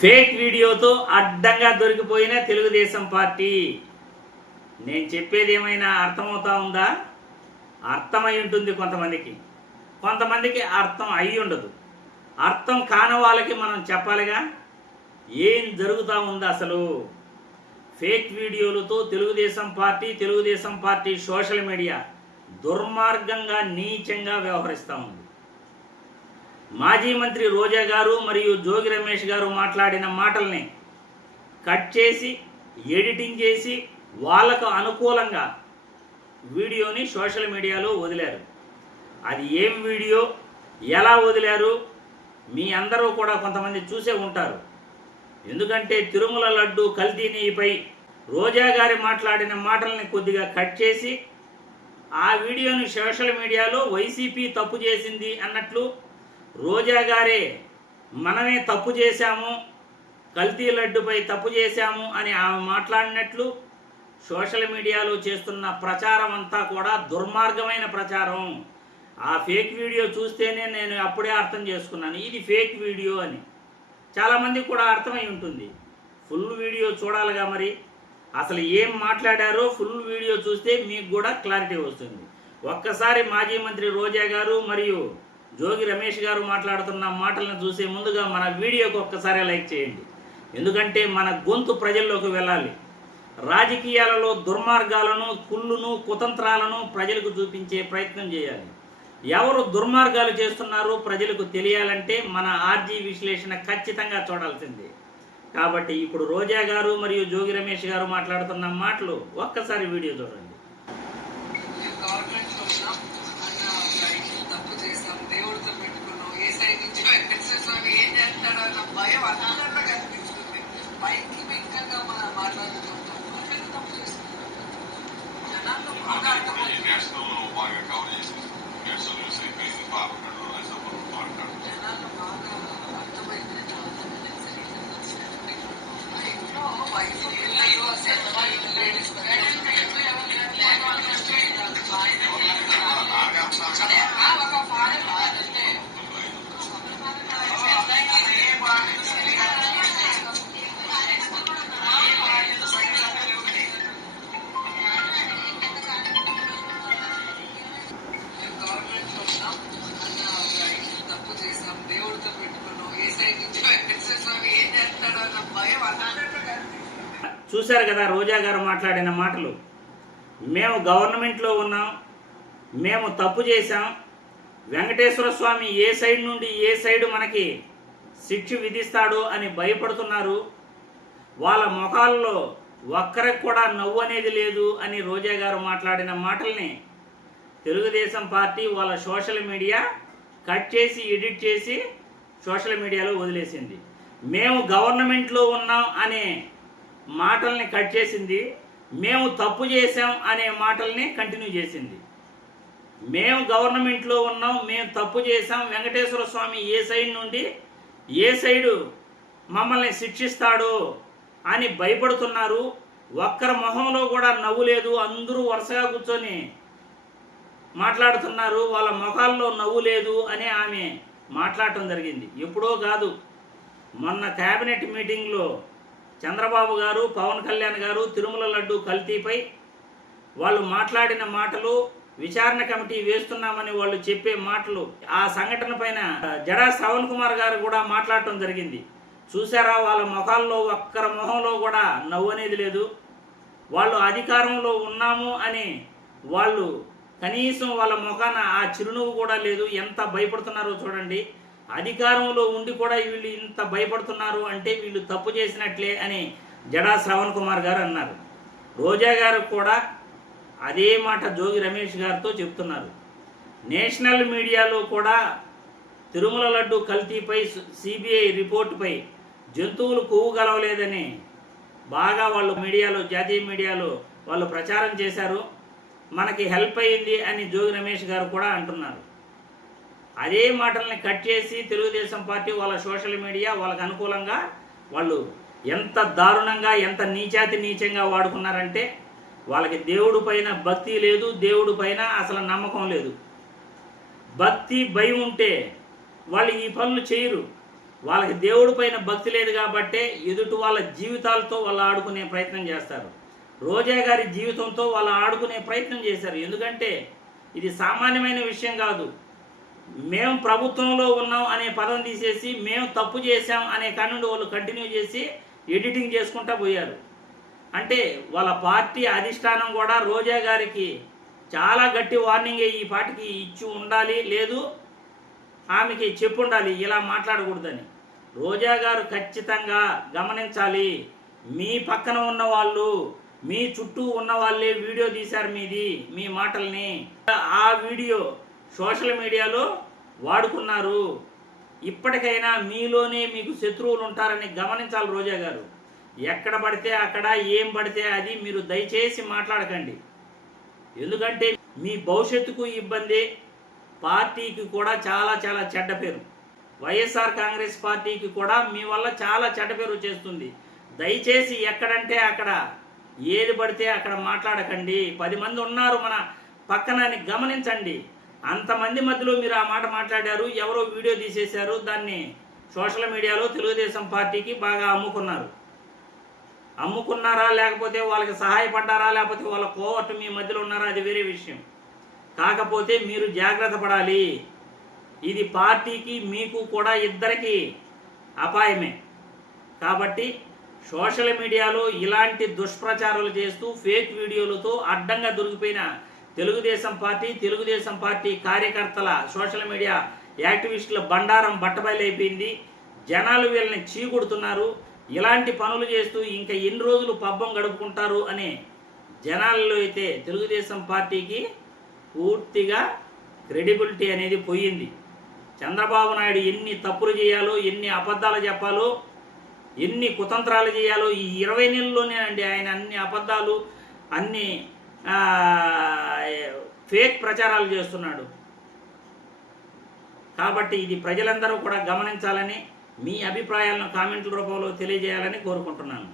Fake వీడియోతో అడ్డంగా దొరికిపోయిన Telugu Desam party. నేను చెప్పేది ఏమైనా అర్థమవుతా ఉందా? అర్థమై ఉంటుంది కొంతమందికి అర్థం అయి ఉండదు. అర్థం కాని వాళ్ళకి మనం చెప్పాలిగా ఏం జరుగుతూ ఉందో. అసలు ఫేక్ వీడియోలతో తెలుగుదేశం పార్టీ సోషల్ మీడియా దుర్మార్గంగా నీచంగా వ్యవహరిస్తూ ఉంది. మాజీ మంత్రి రోజా గారు మరియు జోగి రమేష్ గారు మాట్లాడిన మాటల్ని కట్ చేసి ఎడిటింగ్ చేసి వాళ్ళకు అనుకూలంగా వీడియోని సోషల్ మీడియాలో వదిలారు. అది ఏం వీడియో, ఎలా వదిలారు మీ అందరూ కూడా కొంతమంది చూసే ఉంటారు. ఎందుకంటే తిరుమల లడ్డు కల్తీపై రోజా గారి మాట్లాడిన మాటల్ని కొద్దిగా కట్ చేసి ఆ వీడియోని సోషల్ మీడియాలో వైసీపీ తప్పు చేసింది అన్నట్లు, రోజా గారే మనమే తప్పు చేశాము, కల్తీ లడ్డుపై తప్పు చేశాము అని ఆమె మాట్లాడినట్లు సోషల్ మీడియాలో చేస్తున్న ప్రచారం అంతా కూడా దుర్మార్గమైన ప్రచారం. ఆ ఫేక్ వీడియో చూస్తేనే నేను అప్పుడే అర్థం చేసుకున్నాను ఇది ఫేక్ వీడియో అని. చాలామంది కూడా అర్థమై ఉంటుంది. ఫుల్ వీడియో చూడాలిగా, మరి అసలు ఏం మాట్లాడారో ఫుల్ వీడియో చూస్తే మీకు కూడా క్లారిటీ వస్తుంది. ఒక్కసారి మాజీ మంత్రి రోజా గారు మరియు జోగి రమేష్ గారు మాట్లాడుతున్న మాటలను చూసే ముందుగా మన వీడియోకి ఒక్కసారి లైక్ చేయండి. ఎందుకంటే మన గొంతు ప్రజల్లోకి వెళ్ళాలి. రాజకీయాలలో దుర్మార్గాలను, కుళ్ళును, కుతంత్రాలను ప్రజలకు చూపించే ప్రయత్నం చేయాలి. ఎవరు దుర్మార్గాలు చేస్తున్నారో ప్రజలకు తెలియాలంటే మన ఆర్జీ విశ్లేషణ ఖచ్చితంగా చూడాల్సిందే. కాబట్టి ఇప్పుడు రోజా గారు మరియు జోగి రమేష్ గారు మాట్లాడుతున్న మాటలు ఒక్కసారి వీడియో చూడండి. భయం అందరిలో కనిపిస్తుంది. పైకి వెంకగా మనం మాట్లాడుకుంటాం. తప్పు చేస్తున్నాం. జనాల్లో బాగా అర్థమైంది. జనాల్లో బాగా అర్థమైంది. ఇంట్లో వయసు పిల్లలు లేడీస్ ఒక ఫారెన్ తప్పు చేసాం, దేవుడితో పెట్టుకున్నాం, ఏ సైడ్ నుంచి ఏం చేస్తాడో అన్న భయం అందరిలో కనిపిస్తుంది. చూశారు కదా రోజా గారు మాట్లాడిన మాటలు. మేము గవర్నమెంట్లో ఉన్నాం, మేము తప్పు చేశాం, వెంకటేశ్వర స్వామి ఏ సైడ్ నుండి ఏ సైడు మనకి శిక్ష విధిస్తాడో అని భయపడుతున్నారు. వాళ్ళ ముఖాల్లో ఒక్కరికి కూడా నవ్వు అనేది లేదు అని రోజా గారు మాట్లాడిన మాటల్ని తెలుగుదేశం పార్టీ వాళ్ళ సోషల్ మీడియా కట్ చేసి ఎడిట్ చేసి సోషల్ మీడియాలో వదిలేసింది. మేము గవర్నమెంట్లో ఉన్నాం అనే మాటల్ని కట్ చేసింది, మేము తప్పు చేసాం అనే మాటల్ని కంటిన్యూ చేసింది. మేము గవర్నమెంట్లో ఉన్నాం, మేము తప్పు చేసాం, వెంకటేశ్వర స్వామి ఏ సైడ్ నుండి ఏ సైడు మమ్మల్ని శిక్షిస్తాడో అని భయపడుతున్నారు. ఒక్కరి మొహంలో కూడా నవ్వు లేదు. అందరూ వరుసగా కూర్చొని మాట్లాడుతున్నారు, వాళ్ళ ముఖాల్లో నవ్వు లేదు అని ఆమె మాట్లాడటం జరిగింది. ఎప్పుడో కాదు, మొన్న క్యాబినెట్ మీటింగ్లో చంద్రబాబు గారు, పవన్ కళ్యాణ్ గారు తిరుమల లడ్డు కల్తీపై వాళ్ళు మాట్లాడిన మాటలు, విచారణ కమిటీ వేస్తున్నామని వాళ్ళు చెప్పే మాటలు, ఆ సంఘటన పైన జడా శ్రవణ్ కుమార్ గారు కూడా మాట్లాడటం జరిగింది. చూసారా, వాళ్ళ ముఖాల్లో ఒక్కరి మొహంలో కూడా నవ్వు అనేది లేదు. వాళ్ళు అధికారంలో ఉన్నాము అని వాళ్ళు కనీసం వాళ్ళ ముఖాన ఆ చిరునవ్వు కూడా లేదు. ఎంత భయపడుతున్నారో చూడండి. అధికారంలో ఉండి కూడా వీళ్ళు ఇంత భయపడుతున్నారు అంటే వీళ్ళు తప్పు చేసినట్లే అని జడా శ్రవణ్ కుమార్ గారు అన్నారు. రోజా గారు కూడా అదే మాట జోగి రమేష్ గారితో చెప్తున్నారు. నేషనల్ మీడియాలో కూడా తిరుమల లడ్డు కల్తీపై సిబిఐ రిపోర్టుపై జంతువులు కొవ్వు గలవలేదని బాగా వాళ్ళు మీడియాలో, జాతీయ మీడియాలో వాళ్ళు ప్రచారం చేశారు. మనకి హెల్ప్ అయ్యింది అని జోగి రమేష్ గారు కూడా అంటున్నారు. అదే మాటల్ని కట్ చేసి తెలుగుదేశం పార్టీ వాళ్ళ సోషల్ మీడియా వాళ్ళకు అనుకూలంగా వాళ్ళు ఎంత దారుణంగా, ఎంత నీచంగా వాడుకున్నారంటే వాళ్ళకి దేవుడి పైన భక్తి లేదు, దేవుడి పైన అసలు నమ్మకం లేదు. భక్తి భయం ఉంటే వాళ్ళు ఈ పనులు చేయరు. వాళ్ళకి దేవుడి పైన భక్తి లేదు కాబట్టే ఎదుటి వాళ్ళ జీవితాలతో వాళ్ళు ఆడుకునే ప్రయత్నం చేస్తారు. రోజా గారి జీవితంతో వాళ్ళు ఆడుకునే ప్రయత్నం చేశారు. ఎందుకంటే ఇది సామాన్యమైన విషయం కాదు. మేము ప్రభుత్వంలో ఉన్నాం అనే పదం తీసేసి మేము తప్పు చేశాం అనే కానుండి వాళ్ళు కంటిన్యూ చేసి ఎడిటింగ్ చేసుకుంటా పోయారు. అంటే వాళ్ళ పార్టీ అధిష్టానం కూడా రోజా గారికి చాలా గట్టి వార్నింగ్ ఈ పార్టీకి ఇచ్చి ఉండాలి, లేదు ఆమెకి చెప్పు ఉండాలి ఇలా మాట్లాడకూడదని. రోజా గారు ఖచ్చితంగా గమనించాలి. మీ పక్కన ఉన్న వాళ్ళు, మీ చుట్టూ ఉన్న వాళ్ళే వీడియో తీశారు మీ మాటల్ని. ఆ వీడియో సోషల్ మీడియాలో వాడుకున్నారు. ఇప్పటికైనా మీలోనే మీకు శత్రువులు ఉంటారని గమనించాలి రోజా గారు. ఎక్కడ పడితే అక్కడ ఏం పడితే అది మీరు దయచేసి మాట్లాడకండి. ఎందుకంటే మీ భవిష్యత్తుకు ఇబ్బంది, పార్టీకి కూడా చాలా చాలా చెడ్డ పేరు. వైఎస్ఆర్ కాంగ్రెస్ పార్టీకి కూడా మీ వల్ల చాలా చెడ్డ పేరు వచ్చేస్తుంది. దయచేసి ఎక్కడంటే అక్కడ ఏది పడితే అక్కడ మాట్లాడకండి. 10 మంది ఉన్నారు మన పక్కన అని గమనించండి. అంతమంది మధ్యలో మీరు ఆ మాట మాట్లాడారు, ఎవరో వీడియో తీసేశారు, దాన్ని సోషల్ మీడియాలో తెలుగుదేశం పార్టీకి బాగా అమ్ముకున్నారా లేకపోతే వాళ్ళకి సహాయపడ్డారా లేకపోతే వాళ్ళ కోవర్ట్ మీ మధ్యలో ఉన్నారా అది వేరే విషయం. కాకపోతే మీరు జాగ్రత్త పడాలి. ఇది పార్టీకి మీకు కూడా ఇద్దరికి అపాయమే. కాబట్టి సోషల్ మీడియాలో ఇలాంటి దుష్ప్రచారాలు చేస్తూ ఫేక్ వీడియోలతో అడ్డంగా దొరికిపోయిన తెలుగుదేశం పార్టీ కార్యకర్తల సోషల్ మీడియా యాక్టివిస్టుల బండారం బట్టబయలైపోయింది. జనాలు వీళ్ళని చీకొడుతున్నారు. ఇలాంటి పనులు చేస్తూ ఇంకా ఎన్ని రోజులు పబ్బం గడుపుకుంటారు అనే జనాల్లో అయితే తెలుగుదేశం పార్టీకి పూర్తిగా క్రెడిబిలిటీ అనేది పోయింది. చంద్రబాబు నాయుడు ఎన్ని తప్పులు చేయాలో, ఎన్ని అబద్ధాలు చెప్పాలో, ఎన్ని కుతంత్రాలు చేయాలో ఈ 20 నెలల్లోనే అండి ఆయన అన్ని అబద్ధాలు, అన్ని ఫేక్ ప్రచారాలు చేస్తున్నాడు. కాబట్టి ఇది ప్రజలందరూ కూడా గమనించాలని, మీ అభిప్రాయాలను కామెంట్ల రూపంలో తెలియజేయాలని కోరుకుంటున్నాను.